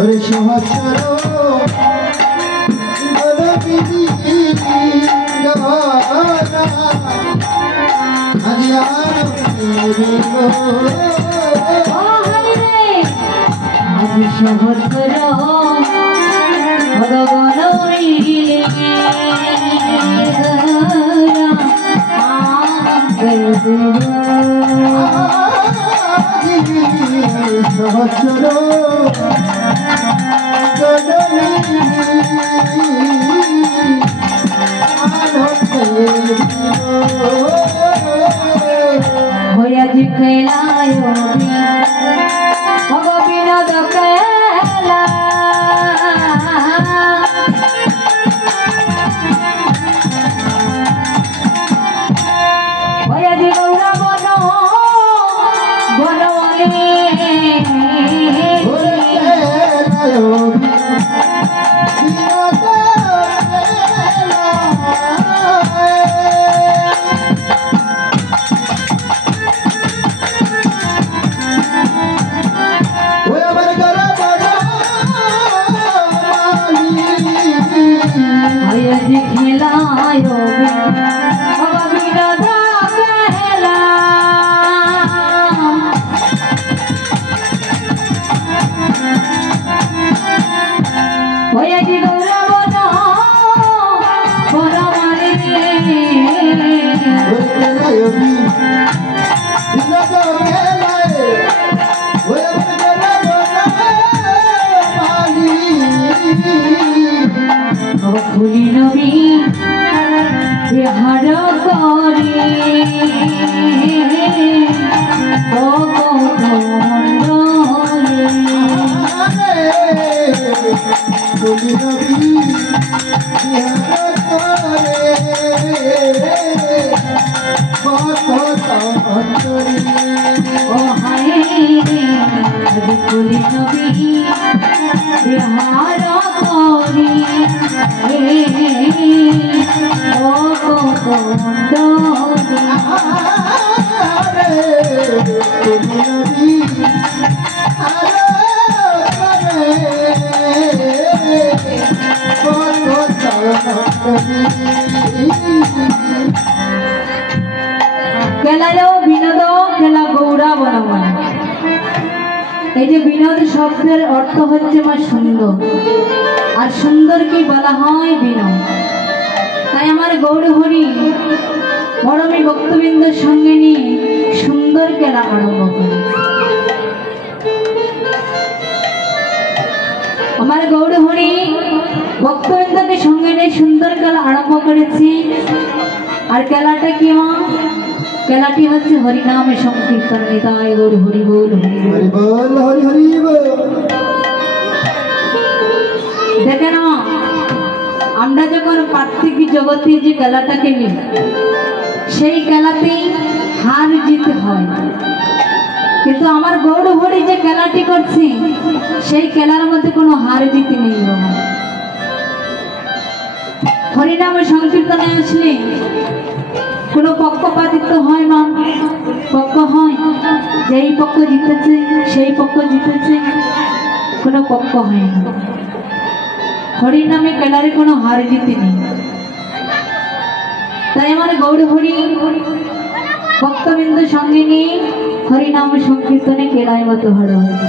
ওরে সহচর বলবিনি গহনা আজি আনন্দে আজি সহচর ভগবান সহচর হয়াজি খেলায় বিনোদ খেলা হয়াজি গৌরা বন বনওয়ালে হয়াজি খেলায় বিনোদ খেলা হয়াজি গৌরা বন বনমালী ফুলি নবী বিহার করে ও ও হায় ফুলি নবী বিহার করি ও খেলায়ও বিনোদ খেলা গৌরা বনমালী। এই যে বিনোদ শব্দের অর্থ হচ্ছে মা সুন্দর, আর সুন্দর কি বলা হয় বিনোদ। তাই আমার গৌরহরি মরমী ভক্তবৃন্দের সঙ্গে নিয়ে সুন্দর খেলা আরম্ভ করে। আমার গৌরহরি ভক্তবৃন্দকে সঙ্গে নিয়ে সুন্দর খেলা আরম্ভ করেছি। আর খেলাটা কি মা? খেলাটি হচ্ছে হরিনামে সংকীর্তন। নিতাই গৌর হরি বল হরি বল হরি হরি বল। দেখে না, আমরা যখন পার্থিব জগতে যে খেলাটাকে নিই, সেই খেলাতেই হার জিত হয়। কিন্তু আমার গৌর হরি যে খেলাটি করছি, সেই খেলার মধ্যে কোনো হার জিত নেই। হরিনামে সংকীর্তনে আসলে কোনো পক্ষপাতিত্ব হয় না, পক্ষ হয় যেই পক্ষ জিতেছে সেই পক্ষ জিতেছে, কোনো পক্ষ হয় না। হরির নামে খেলারে কোনো হার জিতে নেই। তাই আমার গৌর হরি ভক্তবৃন্দ সঙ্গে নিয়ে হরিনাম সংকীর্তনে খেলায় মতো ভালো হয়েছে।